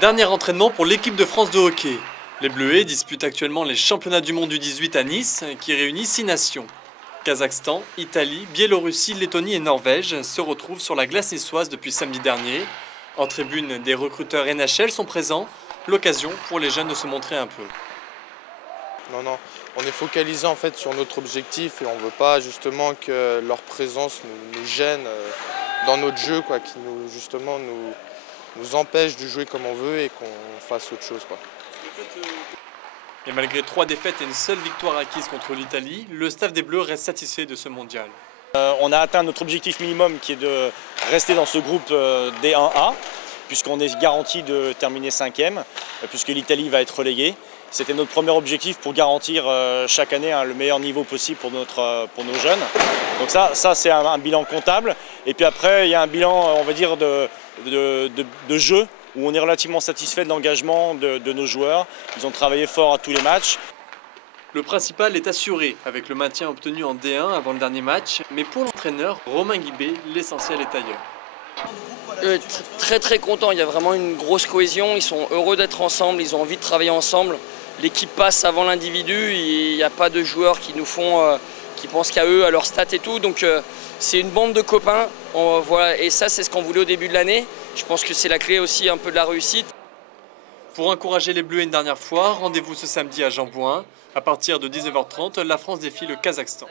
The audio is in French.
Dernier entraînement pour l'équipe de France de hockey. Les Bleuets disputent actuellement les championnats du monde du 18 à Nice, qui réunit 6 nations. Kazakhstan, Italie, Biélorussie, Lettonie et Norvège se retrouvent sur la glace niçoise depuis samedi dernier. En tribune, des recruteurs NHL sont présents, l'occasion pour les jeunes de se montrer un peu. Non, on est focalisé en fait sur notre objectif et on ne veut pas justement que leur présence nous gêne dans notre jeu, quoi, qui nous empêche de jouer comme on veut et qu'on fasse autre chose, quoi. Et malgré 3 défaites et une seule victoire acquise contre l'Italie, le staff des Bleus reste satisfait de ce mondial. On a atteint notre objectif minimum qui est de rester dans ce groupe D1A, puisqu'on est garanti de terminer 5e, puisque l'Italie va être reléguée. C'était notre premier objectif pour garantir chaque année le meilleur niveau possible pour nos jeunes. Donc ça c'est un bilan comptable. Et puis après, il y a un bilan, on va dire, de jeu, où on est relativement satisfait de l'engagement de nos joueurs. Ils ont travaillé fort à tous les matchs. Le principal est assuré avec le maintien obtenu en D1 avant le dernier match, mais pour l'entraîneur Romain Guibé, l'essentiel est ailleurs. Très content, il y a vraiment une grosse cohésion, ils sont heureux d'être ensemble, ils ont envie de travailler ensemble. L'équipe passe avant l'individu, il n'y a pas de joueurs qui pensent qu'à eux, à leur stats et tout. Donc c'est une bande de copains, voilà, et ça c'est ce qu'on voulait au début de l'année. Je pense que c'est la clé aussi un peu de la réussite. Pour encourager les Bleus une dernière fois, rendez-vous ce samedi à Jean-Bouin. À partir de 19h30, la France défie le Kazakhstan.